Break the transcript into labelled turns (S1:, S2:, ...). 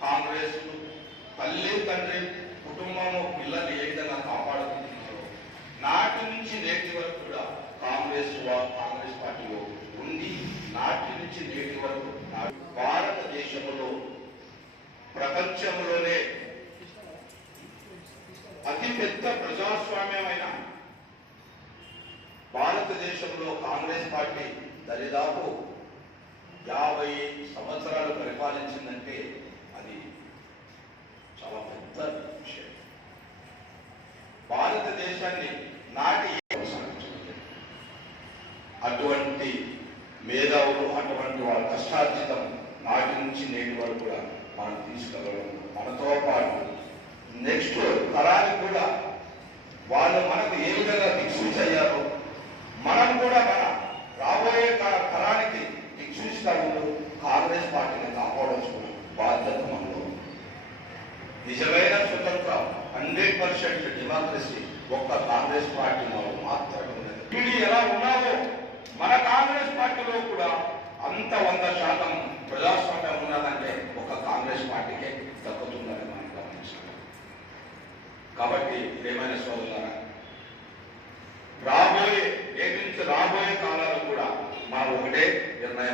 S1: కాంగ్రెస్ తల్లి తండ్రి కుటుంబము పిల్లలు ఏ విధంగా కాపాడుకుంటున్నారో నాటి నుంచి నేటి వరకు కూడా కాంగ్రెస్ కాంగ్రెస్ పార్టీలో ఉండి నాటి నుంచి నేటి వరకు భారతదేశంలో ప్రపంచంలోనే అతిపెద్ద ప్రజాస్వామ్యమైన భారతదేశంలో కాంగ్రెస్ పార్టీ దరిదాపు యాభై సంవత్సరాలు పరిపాలించిందంటే భారతదేశాన్ని నాటి అటువంటి మేధావులు అటువంటి వాళ్ళ కష్టార్జితం నాటి నుంచి నేటి వరకు కూడా మనం తీసుకెళ్ళడం మనతో పాటు నెక్స్ట్ తరానికి కూడా వాళ్ళు మనకు ఏ విధంగా దిక్సూచి అయ్యారో మనం కూడా మన రాబోయే తరానికి దిక్సూచిగా కాంగ్రెస్ పార్టీని కాపాడాల్సిన బాధ్యత మనలో నిజమైన స్వతంత్ర హండ్రెడ్ పర్సెంట్ డెమోక్రసీ ఒక్క కాంగ్రెస్ పార్టీలో మాత్రమే ఉన్నది ఎలా ఉన్నావో మన కాంగ్రెస్ పార్టీలో కూడా అంత వంద శాతం ప్రజాస్వామ్యం ఉన్నదంటే ఒక కాంగ్రెస్ పార్టీకే తగ్గుతుందని మనం గమనించాలి. కాబట్టి ప్రేమైన సోదరులారా రాబోయే రేపు నుంచి రాబోయే కాలాలు కూడా మనం ఒకటే.